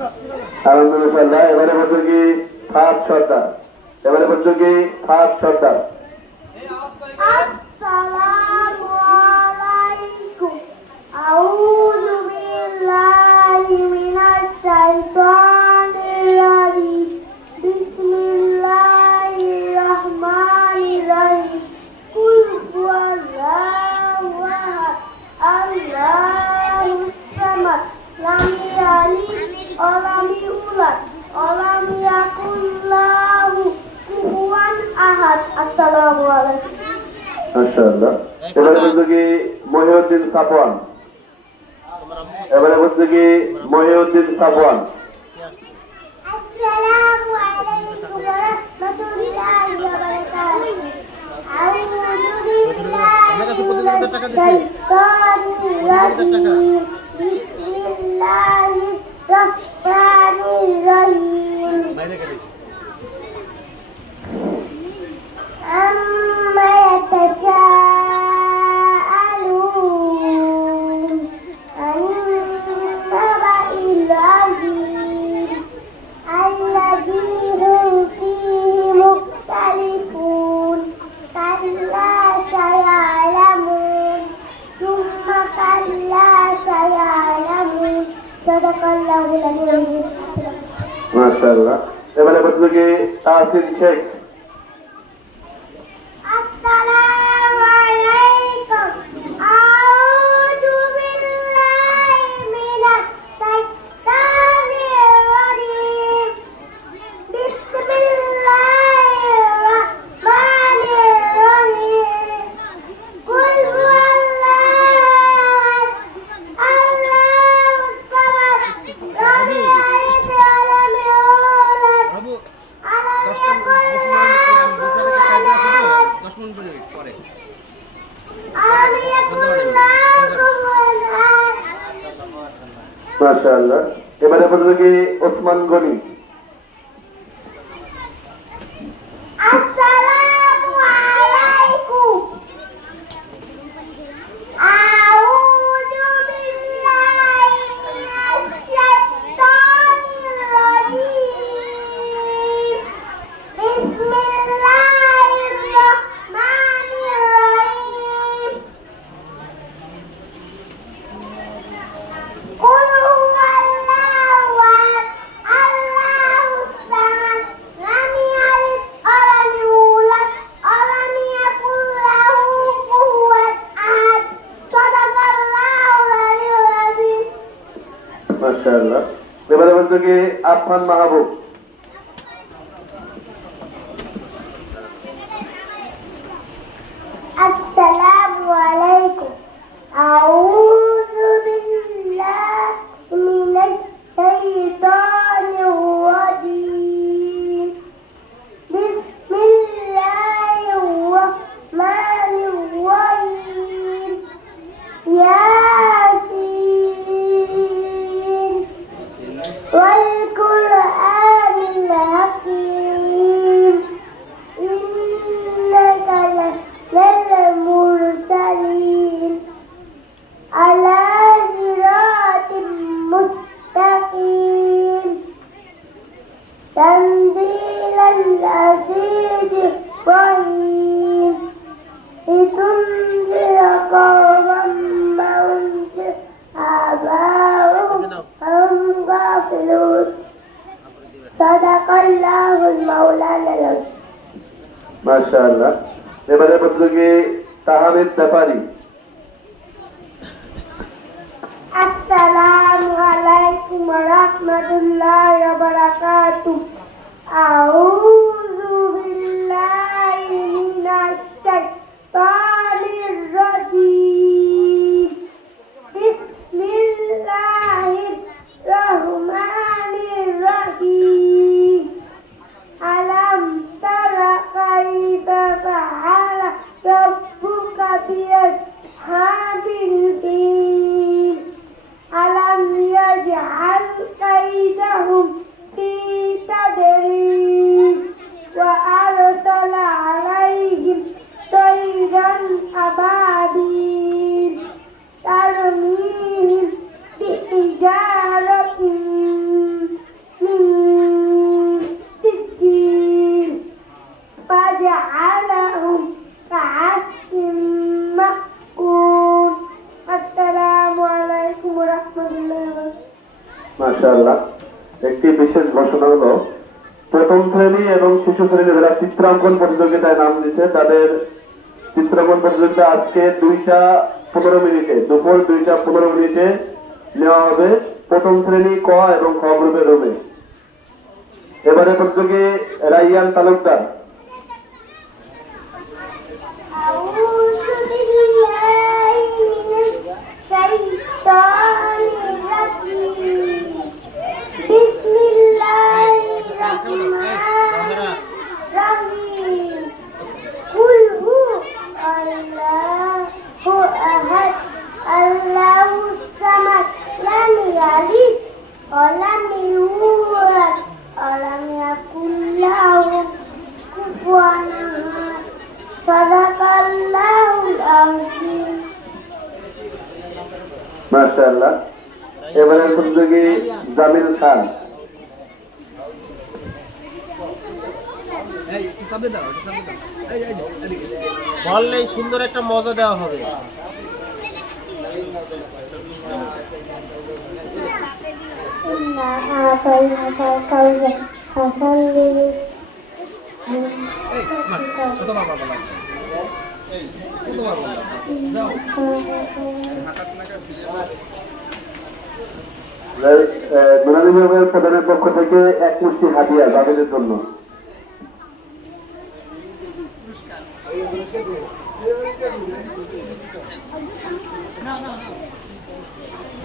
আলহামদুলিল্লাহ। এবারে বলছো কি ফাত সর্দার, এবারে বলছো কি ফাত সর্দার। আসসালামু আলাইকুম। আউযু বিল্লাহি মিনাশ শাইতানির রাজিম। বিসমিল্লাহির রাহমানির রাহিম। কুল হুয়াল্লাহু আহাদ, আল্লাহুস সামাদ, লাম ইয়ালিদ ওয়া লাম ইউলাদ ওয়া লাম ইয়াকুল লাহু কুফুয়ান আহাদ। আসসালামু আলাইকুম। মাশাআল্লাহ। এবারে বলছো কি মহিউদ্দিন সাফওয়ান, এবারে বলছো কি মহিউদ্দিন সাফওয়ান। আসসালামু আলাইকুম ওয়া রাহমাতুল্লাহি ওয়া বারাকাতুহু। আউযু বিল্লাহি মিনাশ শাইতানির রাজিম। বিসমিল্লাহির রাহমানির রাহিম। عما يتساءلون عن النبأ العظيم الذي هم فيه مختلفون كلا سيعلمون ثم كلا سيعلمون صدق الله العظيم। মাশাআল্লাহ। এবারে বলছো কি তাহসিন শেখ। আসসালামু আলাইকুম। আউযু বিল্লাহি মিনাশ শাইতানির রাজিম। বিসমিল্লাহির রাহমানির রাহিম। কুল হুয়াল্লাহু আহাদ, আল্লাহুস সামাদ, লাম ইয়ালিদ ওয়া লাম ইউলাদ ওয়া লাম ইয়াকুল লাহু কুফুয়ান আহাদ। মাশাআল্লাহ। এবারে বলছো কি ওসমান গনি। আসসালামু আলাইকুম। আউযু বিল্লাহি মিনাশ শাইতানির রাজিম। বিসমিল্লাহির রাহমানির রাহিম। কুল হুয়াল্লাহু আহাদ, আল্লাহুস সামাদ, লাম ইয়ালিদ ওয়া লাম ইউলাদ ওয়া লাম ইয়াকুল লাহু কুফুয়ান আহাদ। সাদাকাল্লাহুল আলিয়্যুল আযীম। মাশাআল্লাহ। এবারে বলছো কি আফফান মাহবুব। আসসালামু আলাইকুম। আউযু বিল্লাহি মিনাশ শাইতানির রাজিম। বিসমিল্লাহির রাহমানির রাহিম। ইয়াসিন ওয়াল কুরআনিল হাকীম। ইন্নাকা লামিনাল মুরসালিন আলা সিরাতিম মুস্তাকিম। তানজিলাল আজিজির রহিম। লিতুনজিরা কওমান মা উনজিরা আবাউহুম ফাহুম গাফিলুন। সাদাকাল্লাহুল মাওলানাল আযীম। মাশাআল্লাহ। এবারে বলছো কি তাহমিদ জাফারি। আসসালামু আলাইকুম ওয়া রাহমাতুল্লাহি ওয়া বারাকাতুহু। আউযু বিল্লাহি মিনাশ শাইতানির রাজিম। বিসমিল্লাহির রাহমানির রাহিম। আলাম তারা কাইফা ফাআলা রাব্বুকা বিআসহাবিল ফিল। আলাম ইয়াজআল কাইদা মাশাআল্লাহ। একটি বিশেষ ঘোষণা হলো, প্রথম শ্রেণী এবং শিশু শ্রেণী যারা চিত্রাঙ্কন প্রতিযোগিতায় নাম দিচ্ছে তাদের চিত্রাঙ্কন প্রতিযোগিতা আজকে 2:15 দুপুর 2:15 নেওয়া হবে প্রথম শ্রেণী ক এবং খ গ্রুপের রুমে। এবারে প্রতিযোগী রাইয়ান তালুকদার। أعوذ بالله من الشيطان الرجيم بسم الله الرحمن الرحيم قل هو الله أحد الله الصمد لم يلد ولم يولد ولم يكن له كفوا أحد সাদাকাল্লাহুল আযীম। মাশাআল্লাহ। এবারে প্রতিযোগী জামিল খান। বললে সুন্দর একটা মজা দেওয়া হবে। নুরানি বিভাগের প্রধানের পক্ষ থেকে এক মুষ্টি হাদিয়া বাবেদের জন্য।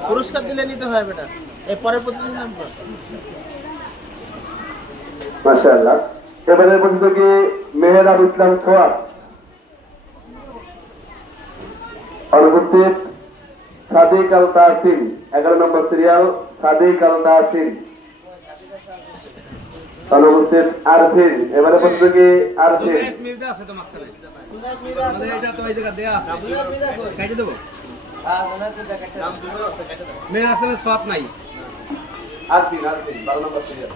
পুরস্কার দিলে নিতে হয় বেটা, এই পরের প্রতিদিন নাম্বার। মাশাআল্লাহ। এবারে প্রতিযোগী মেহেরাব ইসলাম সোয়াব। অনুপস্থিত সাদিক আল তাহসিন, 11 নম্বর সিরিয়াল সাদিক আল তাহসিন। অনুপস্থিত আরফিন। এবারে প্রতিযোগী আরফিন। আরফিন 12 নম্বর সিরিয়াল।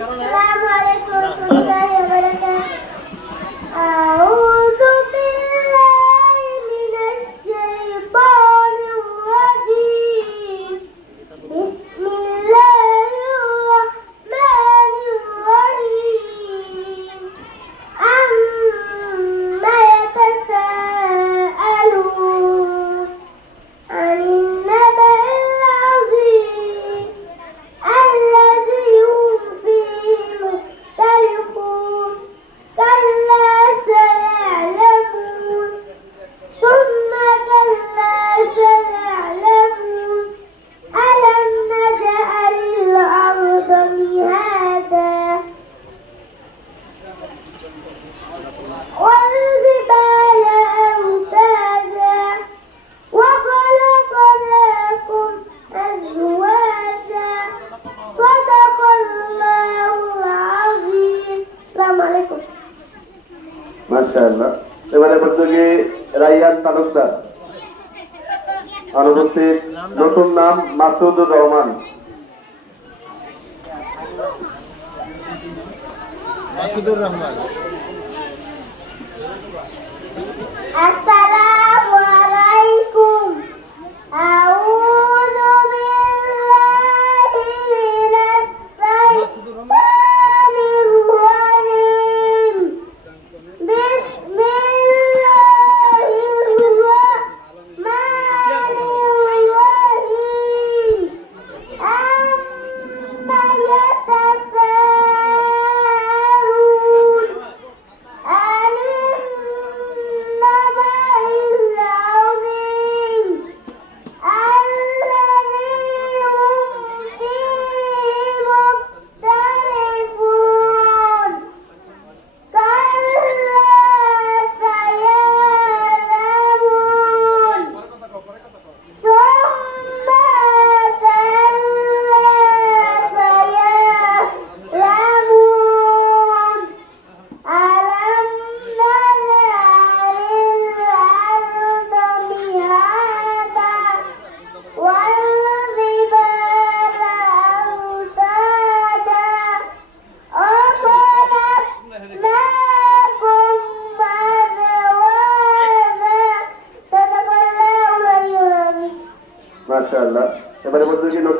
السلام عليكم ورحمة الله وبركاته. أعوذ بالله من الشيطان الرجيم. بسم الله الرحمن الرحيم. عما يتساءلون عن النبأ العظيم الذي هم فيه مختلفون كلا سيعلمون ثم كلا سيعلمون ألم نجعل الأرض مهادا والجبال أوتادا وخلقناكم أزواجا صدق الله العظيم. السلام عليكم. মাশাআল্লাহ। এবারে প্রতিযোগী রাইয়ান তালুকদার। অনুপস্থিত নতুন নাম Masudur Rahman. Masudur Rahman. Assalamu alaikum. A'udzu billahi minas syaitonir rajim. Bismillahirrahmanirrahim. Amma yatasaalun 'anil naba'il 'azim.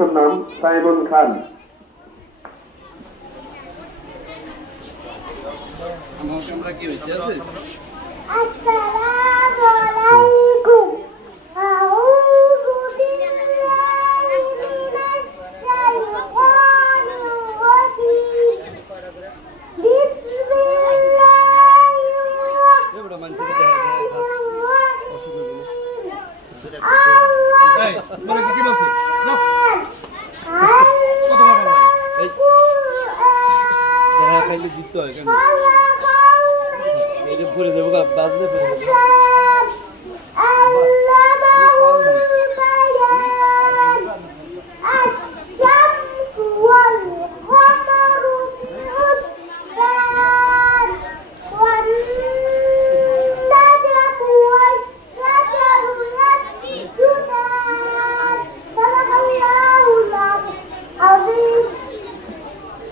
সদস্যর নাম সাইমন খান। আসসালামু আলাইকুম। আউযু বিল্লাহি মিনাশ শাইতানির রাজীম। বিসমিল্লাহির রাহমানির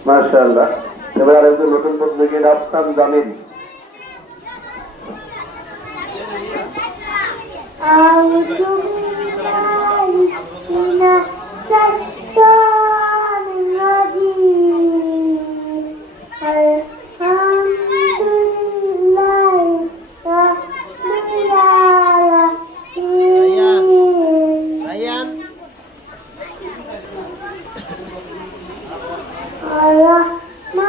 মাশাআল্লাহ। এবার আরেকজন নতুন প্রতিযোগী রাফসান জামিল। আউযু বিল্লাহি মিনাশ শাইতানির রাজীম। আলহামদুলিল্লাহি রাব্বিল আলামিন। রায়ান আর-রাহমানির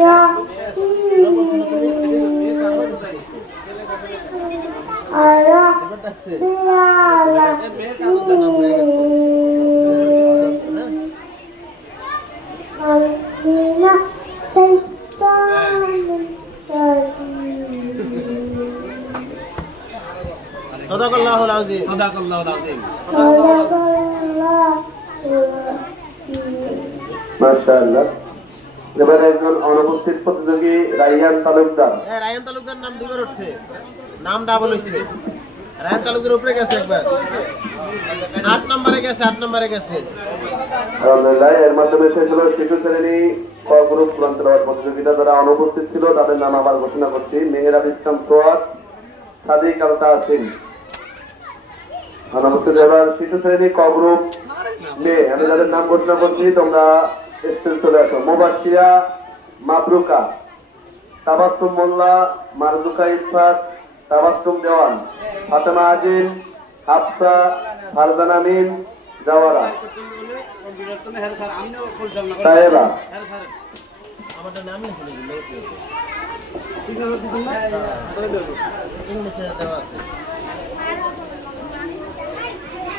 রাহিম। আর-রাব্বিল আলামিন। মিনাশ শাইতানির রাজীম। সাদাকাল্লাহুল আযীম। সাদাকাল্লাহুল আযীম। মাশাআল্লাহ। এবার একজন অনুপস্থিত প্রতিযোগী রাইহান তালুকদার। রায়ান তালুকদার নাম দুইবার উঠছে, নাম ডাবল হইছে। রায়ান তালুকদার উপরে গেছে একবার, 8 নম্বরে গেছে, 8 নম্বরে গেছে। আলহামদুলিল্লাহ। এর মাধ্যমে শেষ হলো শিশু শ্রেণী ক গ্রুপ কোরআন তেলাওয়াত প্রতিযোগিতা। যারা অনুপস্থিত ছিল তাদের নাম আবার ঘোষণা করছি। মেহেরাব ইসলাম সোয়াদ, সাদিক আল তাহসিন। অনুপস্থিত এবার শিশু শ্রেণী ক গ্রুপ মেয়ে। আমি যাদের নাম ঘোষণা করছি তোমরা স্টেজ চলে আসো। মুবাশশিরা মাবরুকা, তাবাসসুম মোল্লা, মারজুকা ইসফাত, তাবাসসুম দেওয়ান, ফাতেমা আজিম, হাফসা, ফারজানা মিম, জাওয়ারা, সাহেবা। আমারটা নামই ভুলে গেল। এখানে দেওয়া আছে।